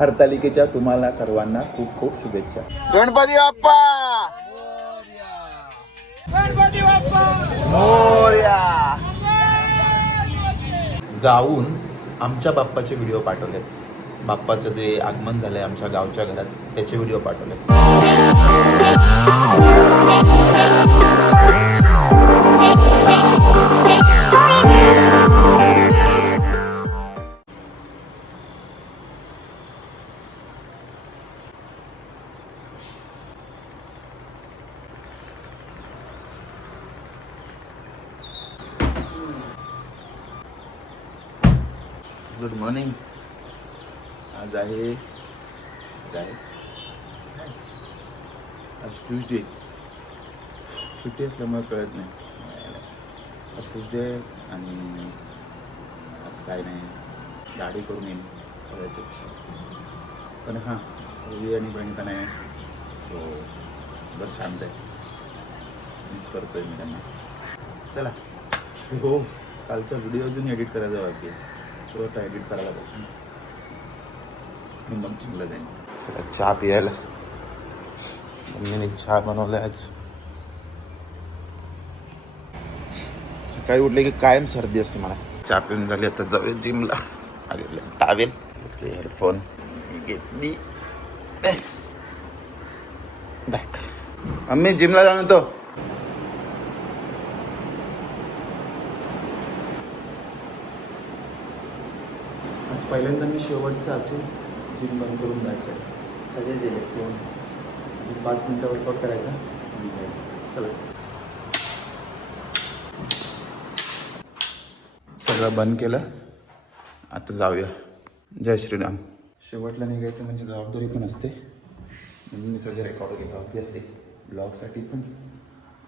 हरतालिकेच्या तुम्हाला सर्वांना खूप खूप शुभेच्छा. गणपती बाप्पा! मोरया! गाऊन आमच्या बाप्पाचे व्हिडिओ पाठवलेत. बाप्पाचं जे आगमन झालंय आमच्या गावच्या घरात त्याचे व्हिडिओ पाठवलेत. गुड मॉर्निंग आज आहे आज आहे. आज ट्यूजडे सुट्टी असल्यामुळे कळत नाही. आज ट्यूजडे आणि आज काय नाही. गाडी करून येईन कदाचित पण हां रवी आणि बहिणीता नाही सो बरं शांत आहे. मिस करतोय मी त्यांना. चला. हो कालचा व्हिडिओ अजून एडिट करायचा बाकी आहे. तो आता एडिट करायला पाहिजे मग चांगलं जाईल चला चहा पियायला. मम्मीने चहा बनवला आज. सकाळी उठले की कायम सर्दी असते मला. चहा पिऊन झाली आता जाऊया जिमला. आले टावेल हेडफोन. घेतली. बॅक. मम्मी जिमला जाऊन पहिल्यांदा मी शेवटचं असेल जिम बंद करून जायचं. आहे सगळे गेले घेऊन अजून पाच मिनटं वर्कआउट करायचा? आणि जायचं. चला. सगळं बंद केलं. आता जाऊया. जय श्रीराम. शेवटला निघायचं म्हणजे जबाबदारी पण असते. म्हणून मी सगळं रेकॉर्ड केलं ऑब्विसली ब्लॉगसाठी पण.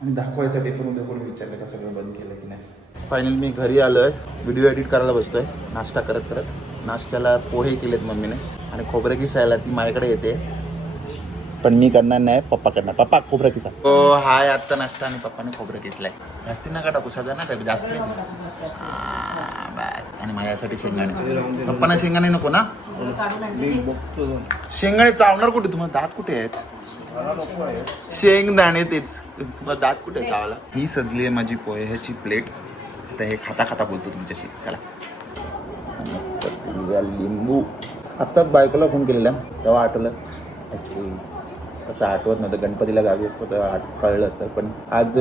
आणि दाखवायसाठी पण उद्या कोणी विचारलं का सगळं बंद केलं की नाही. फायनल मी घरी आलो आहे व्हिडिओ एडिट करायला बसतोय. नाश्ता करत करत नाश्त्याला पोहे केलेत मम्मीने आणि खोबरं किसायला ती माझ्याकडे येते. पण मी करणार नाही पप्पा करणार. पप्पा खोबरं किसा. हो हाय आत्ता नाश्ता आणि पप्पाने खोबरं किसलाय जास्ती नका टाकू सध्या ना टाकू जास्त. बस. आणि माझ्यासाठी शेंगाणे पप्पाना शेंगाणे नको ना? शेंगाणे चावणार कुठे? तुम्हाला दात कुठे आहेत? शेंगदाणे तेच. तुम्हाला दात कुठे आहे चावायला? ही सजली आहे माझी पोह्याची प्लेट आता हे खाता खाता बोलतो तुमच्याशी. चला. मस्त म्हणजे पिवळ्या लिंबू. आत्ताच बायकोला फोन केलेला. तेव्हा आठवलं. ॲक्च्युली असं आठवत नव्हतं. गणपतीला गावी असतो तर आठ कळलं असतं. पण आज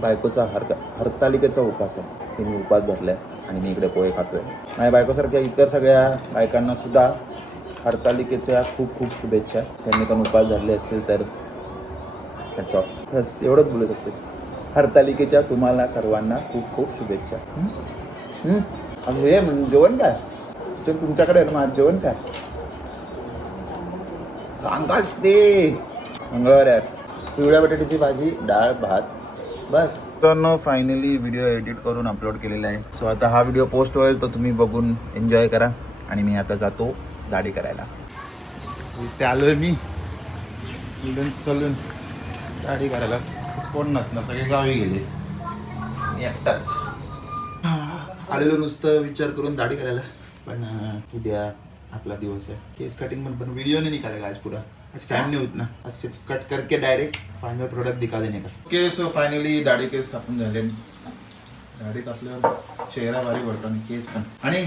बायकोचा हर हरतालिकेचा उपास आहे. तिने उपास धरलाय आणि मी इकडे पोहे खातोय. माझ्या बायकोसारख्या इतर सगळ्या बायकांना सुद्धा हरतालिकेच्या खूप खूप शुभेच्छा. त्यांनी पण उपास धरले असतील तर बस एवढंच बोलू शकतो. हरतालिकेच्या तुम्हाला सर्वांना खूप खूप शुभेच्छा. हं? अजून हे म्हणजे जेवण काय जेवण तुमच्याकडे आहे ना माझं जेवण काय सांगाल ते मंगळवारी आज पिवळ्या बटाट्याची भाजी डाळ भात बस तर फायनली व्हिडिओ एडिट करून अपलोड केलेला आहे. सो आता हा व्हिडिओ पोस्ट होईल तर तुम्ही बघून एन्जॉय करा आणि मी आता जातो गाडी करायला. इथे आलोय मी. सलून सलून गाडी करायला. कोण नसणार सगळे गावी गेले. एकटाच. आलेलो नुसतं विचार करून दाढी करायला पण उद्या आपला दिवस आहे. केस कटिंग पण पण व्हिडिओ नाही निकालेगा आज पूरा आज टाइम नहीं उतना आज सिर्फ कट करके डायरेक्ट फाइनल प्रोडक्ट दिखा देने का? ओके सो फायनली दाढी केस कापून झाले. दाढी कापल्यावर चेहरा भारी पडतो आणि केस पण. आणि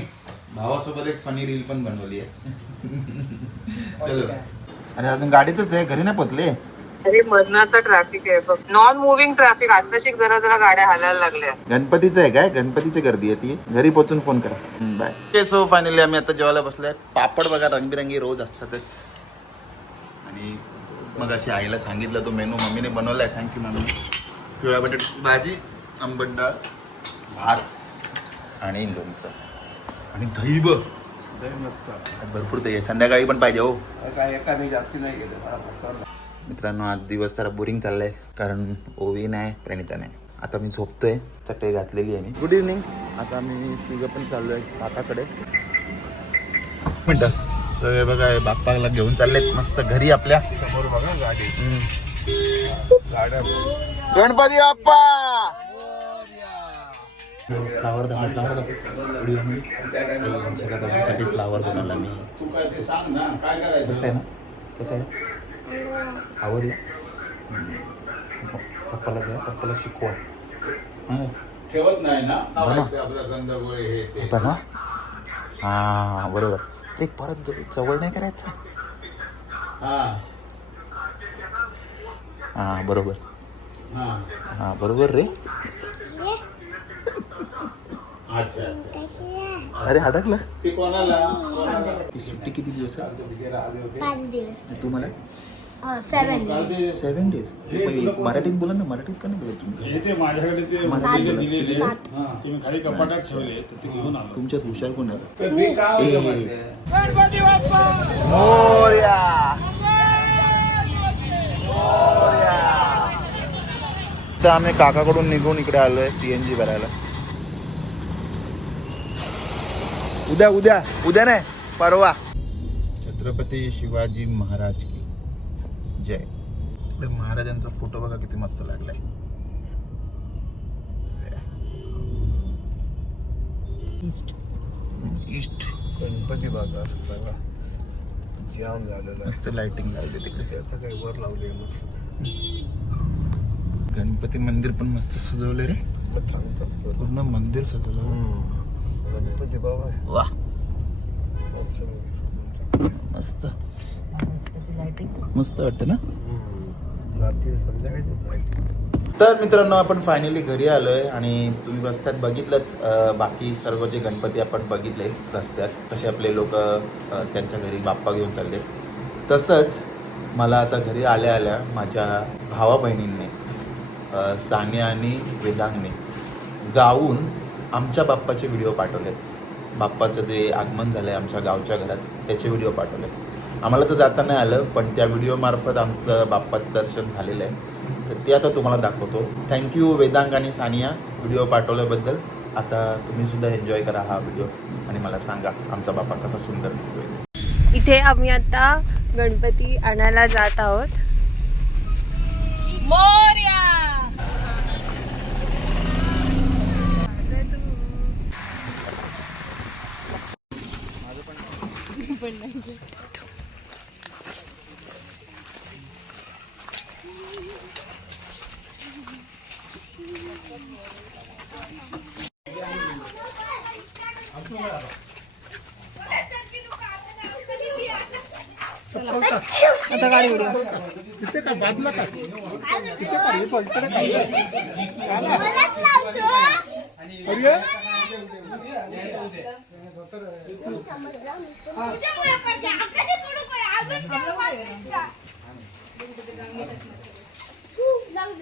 भावासोबत एक फनी रील पण बनवली आहे. चलो. आणि अजून गाडीतच आहे. घरी नाही पोचले अरे मरणाचा ट्रॅफिक आहे बघ. नॉन मुव्हिंग ट्रॅफिक आताशी जरा जरा गाड्या हालायला लागल्या. गणपतीचं आहे काय? गणपतीची गर्दी आहे ती. घरी पोहोचून फोन करा. बाय ओके सो फायनली आम्ही आता जेवायला बसलोय. पापड बघा रंगबिरंगी रोज असतातच. आणि मग अशी आईला सांगितलं तो मेनू मम्मीने बनवलाय थँक्यू मम्मी पिवळ्या बटाट भाजी आंबट डाळ भात आणि लोणचं. आणि दही ब भरपूर दही आहे. संध्याकाळी पण पाहिजे हो. काय एका मी जास्ती नाही मला भातावर मित्रांनो आज दिवस जरा बोरिंग चाललाय कारण ओवी नाही प्रणिता नाही. आता मी झोपतोय चटई घातलेली आहे मी. गुड इव्हनिंग आता मी तिघं पण चाललोय काकाकडे. मिनटं तर हे बघा बाप्पाला घेऊन चाललेत मस्त घरी आपल्या. समोर बघा गाडी. गणपती बाप्पा! फ्लावर दाखव फ्लावर दाखव. व्हिडिओमध्ये फ्लावर बनवला मी. तू काय ते सांग ना काय करायचं? मस्त आहे ना? कसं आहे? आवडलं. पप्पाला द्या पप्पाला शिकवा. ठेवत नाही ना? हे ते. बनवा हां बरोबर. एक परत जवळ जवळ नाही करायचं? हा. हां बरोबर. हा. हां बरोबर रे. अरे अडकलं ते? ही सुट्टी किती दिवस आहे? ते बिचारे आले होते. पाच दिवस. तू मला? सेवन सेवन डेज हे मराठीत बोला ना मराठीत का नाही बोलत तुम्ही? हे ते माझ्याकडे ते मला दिले दिलं. दिलेले किती हा, ते मी खाली कपाटात ठेवले तर ते घेऊन आलो. तुमच्यात हुशार कोण आहे? तर ते काय होतं माहितीये? मोर्या. तर आम्ही काकाकडून निघून इकडे आलोय सीएनजी भरायला. उद्या उद्या. उद्या नाही परवा. छत्रपती शिवाजी महाराज की. जय इकडे महाराजांचा फोटो बघा किती मस्त लागलाय. ईस्ट. गणपती बाजार सगळा जाम झालेला मस्त लाइटिंग लावली तिकडे. आता काही वर लावले मग. गणपती मंदिर पण मस्त सजवलं रे. सांगतात पूर्ण मंदिर सजवलं गणपती बाबा आहे. वा. मस्त. मस्त वाटतं ना? रात्री संध्याकाळी तर मित्रांनो आपण फायनली घरी आलोय आणि तुम्ही रस्त्यात बघितलंच बाकी सर्व जे गणपती आपण बघितले रस्त्यात कसे आपले लोक त्यांच्या घरी बाप्पा घेऊन चालले. तसंच मला आता घरी आल्या आल्या माझ्या भावा बहिणींनी सानिया आणि वेदांगने गाऊन आमच्या बाप्पाचे व्हिडिओ पाठवलेत. बाप्पाचं जे आगमन झालं आहे आमच्या गावच्या घरात त्याचे व्हिडिओ पाठवलेत. आम्हाला तर जाता नाही आलं पण त्या व्हिडिओमार्फत आमचं बाप्पाचं दर्शन झालेलं आहे. तर ते आता तुम्हाला दाखवतो. थँक्यू वेदांग आणि सानिया व्हिडिओ पाठवल्याबद्दल. आता तुम्ही सुद्धा एन्जॉय करा हा व्हिडिओ आणि मला सांगा आमचा बाप्पा कसा सुंदर दिसतोय. इथे आम्ही आता गणपती आणायला जात आहोत. मलाच लावतो आता गाडी आकाशात बाद पण अजून काय? हे बघ इकडे काय? अरे! लावू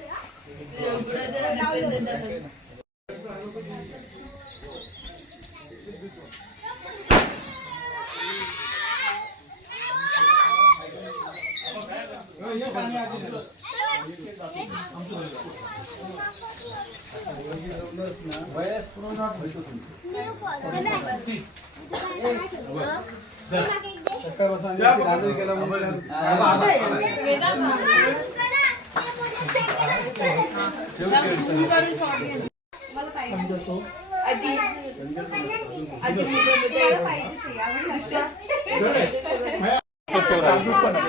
पाहिजे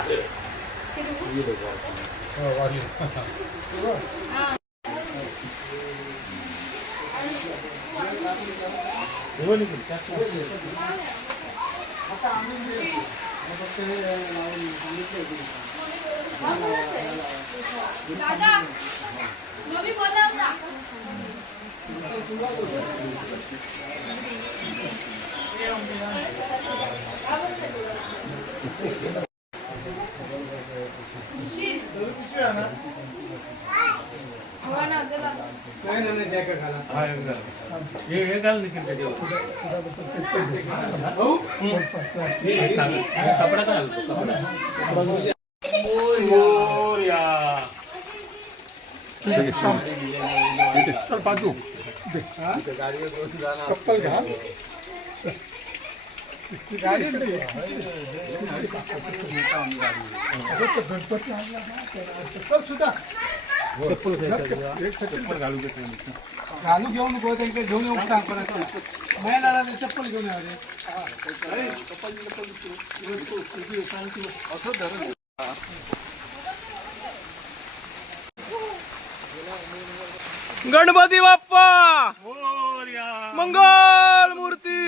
돼요. 네. 그리고 어, 와리. 이거는 좀 짰어. 아까 안 했는데 어떻게 나오는 방식이 나가. 너비 벌라온다. हे घाल निखिल त्याच्यावर कपडा घालतो मोरया चल पाहतो चप्पल घालू घेऊन नको त्यांच्या घेऊन येऊ सांग परत चप्पल घेऊन यावे गणपती बाप्पा! मोरया मंगल मूर्ती!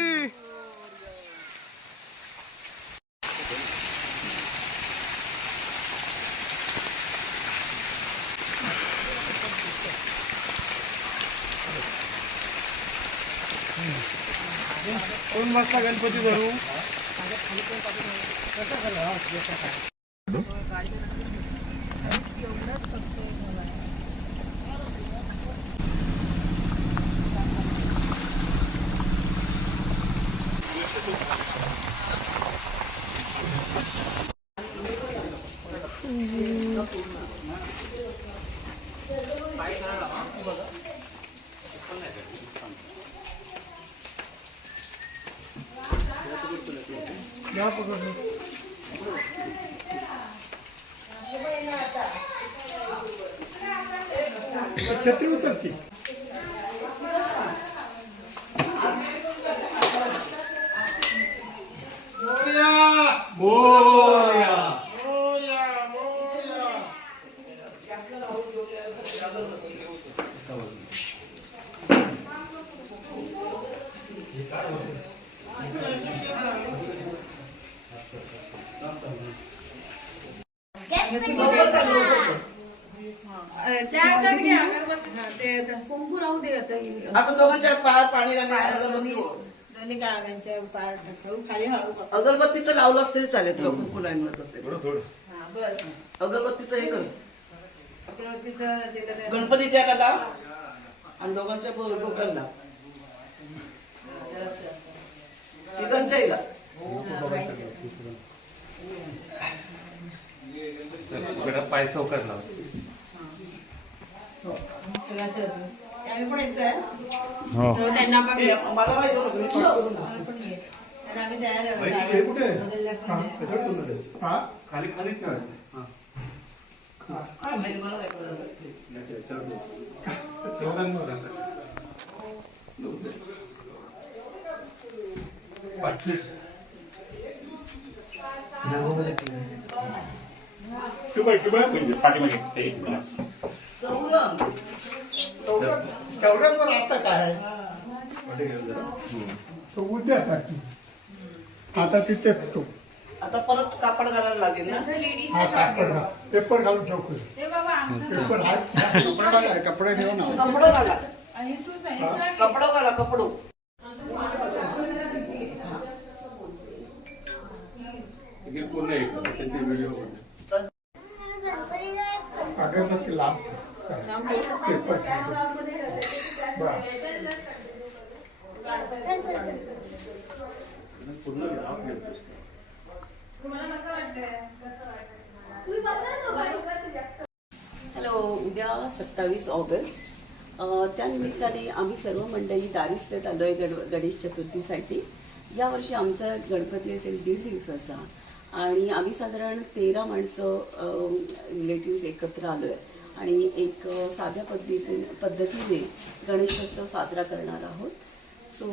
कोण वाजता गणपती धरू. छत्री उतरती. बोल दोघांच्या पायात पाणी घालून अगरबत्ती दोन्ही गावांच्या पार ठेवून खाली हळू पकड. अगरबत्तीचं लावलंच तरी चालेल तुला कुंकू नाही असेल. हा, अगरबत्तीचं हे कर. गणपतीच्या याला लाव. आणि दोघांच्या डोक्याला लाव. तिघांच्या हिला. पाय सौकर लाव. सगळं असं. आम्ही हे, आहे. खाली खाली म्हणजे पाठीमागे. ते एक glass. चौरंग. आता काय? तो उद्यासाठी. आता तिथे तो आता परत कापड घालायला लागेल ना? हा कापड घाल. पेपर घालून ठेव पुढे. पेपर हा कपडा घाल, कपडा ठेवा ना कपडो घाला. कपडो घाला कपडो. अगरबत्ती लांब. पेपर. बरं. तुम्ही बसा ना दोघांनी. हॅलो उद्या सत्तावीस ऑगस्ट. अ, त्यानिमित्ताने आम्ही सर्व मंडळी दारिस्त्यात आलो आहे गड गणेश चतुर्थीसाठी. यावर्षी आमचा गणपती असेल दीड दिवसाचा. आणि आम्ही साधारण तेरा माणसं रिलेटिव्स एकत्र आलो आहे आणि एक साध्या पद्धतीने पद्धतीने गणेशोत्सव साजरा करणार आहोत. सो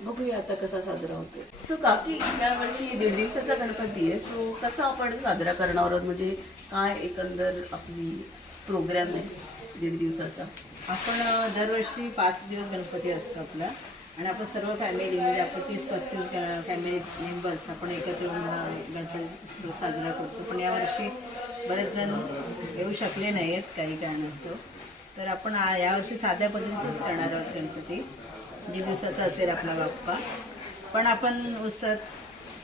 बघूया आता कसा साजरा होतो सो काकी यावर्षी दीड दिवसाचा गणपती आहे. सो कसा आपण साजरा करणार आहोत? म्हणजे काय एकंदर आपली प्रोग्राम आहे दीड दिवसाचा? आपण दरवर्षी पाच दिवस गणपती असतो आपला. आणि आपण सर्व फॅमिली म्हणजे आपण तीस पस्तीस फॅमिली मेंबर्स आपण एकत्र येऊन गणपती उत्सव साजरा करतो. पण यावर्षी बरेच जण येऊ शकले नाही आहेत काही कारणास्तव. तर आपण यावर्षी साध्या पद्धतीतच करणार आहोत गणपती. दिवसाचा असेल आपला बाप्पा. पण आपण उत्सवात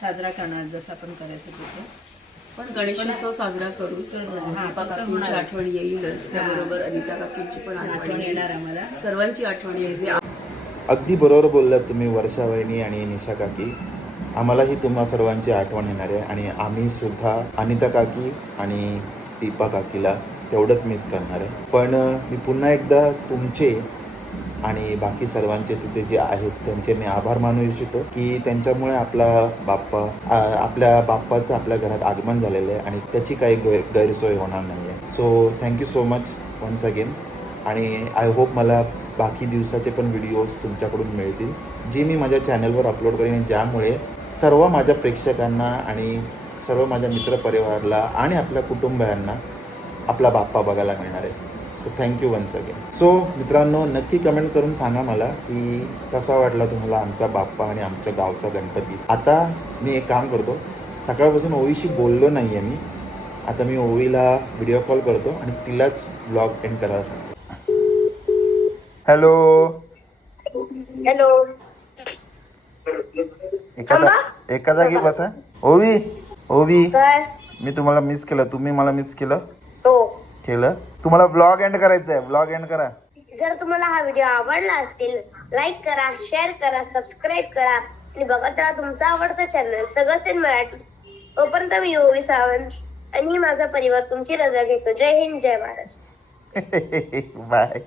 साजरा करणार जसं आपण करायचं तिथे पण गणेशोत्सव साजरा करू. हा, काकींची. आठवण येईलच. त्याबरोबर अनिता काकींची पण आठवण येणार आम्हाला. सर्वांची आठवण येईल. जे अगदी बरोबर बोललात तुम्ही वर्षा वहिनी आणि निशा काकी. आम्हालाही तुम्हा सर्वांची आठवण येणार आहे आणि आम्ही सुद्धा अनिता काकी आणि दीपा काकीला तेवढंच मिस करणार आहे. पण मी पुन्हा एकदा तुमचे आणि बाकी सर्वांचे तिथे जे आहेत त्यांचे मी आभार मानू इच्छितो की त्यांच्यामुळे आपला बाप्पा आपल्या बाप्पाचं आपल्या घरात आगमन झालेलं आहे आणि त्याची काही गै गैरसोय होणार नाही आहे so thank you so much once again आणि आय होप मला बाकी दिवसाचे पण व्हिडिओज तुमच्याकडून मिळतील जे मी माझ्या चॅनलवर अपलोड करेन ज्यामुळे सर्व माझ्या प्रेक्षकांना आणि सर्व माझ्या मित्रपरिवाराला आणि आपल्या कुटुंबियांना आपला बाप्पा बघायला मिळणार आहे. So thank you once again so मित्रांनो नक्की कमेंट करून सांगा मला की कसा वाटला तुम्हाला आमचा बाप्पा आणि आमच्या गावचा गणपती? आता मी एक काम करतो. सकाळपासून ओवीशी बोललो नाही आहे मी. आता मी ओवीला व्हिडिओ कॉल करतो आणि तिलाच ब्लॉग एंड करायला सांगतो. हॅलो हॅलो एका एका जागी बसा. ओवी ओवी. मी तुम्हाला मिस केलं. तुम्ही मला मिस केलं? हो. केलं? तुम्हाला ब्लॉग एंड करायचं आहे ब्लॉग एंड करा. जर तुम्हाला हा व्हिडिओ आवडला असतील लाईक करा शेअर करा सबस्क्राईब करा आणि बघत राहा तुमचा आवडता चॅनल सगळंच in मराठी. तोपर्यंत मी योगी सावंत आणि माझा परिवार तुमची रजा घेतो. जय हिंद जय महाराष्ट्र. बाय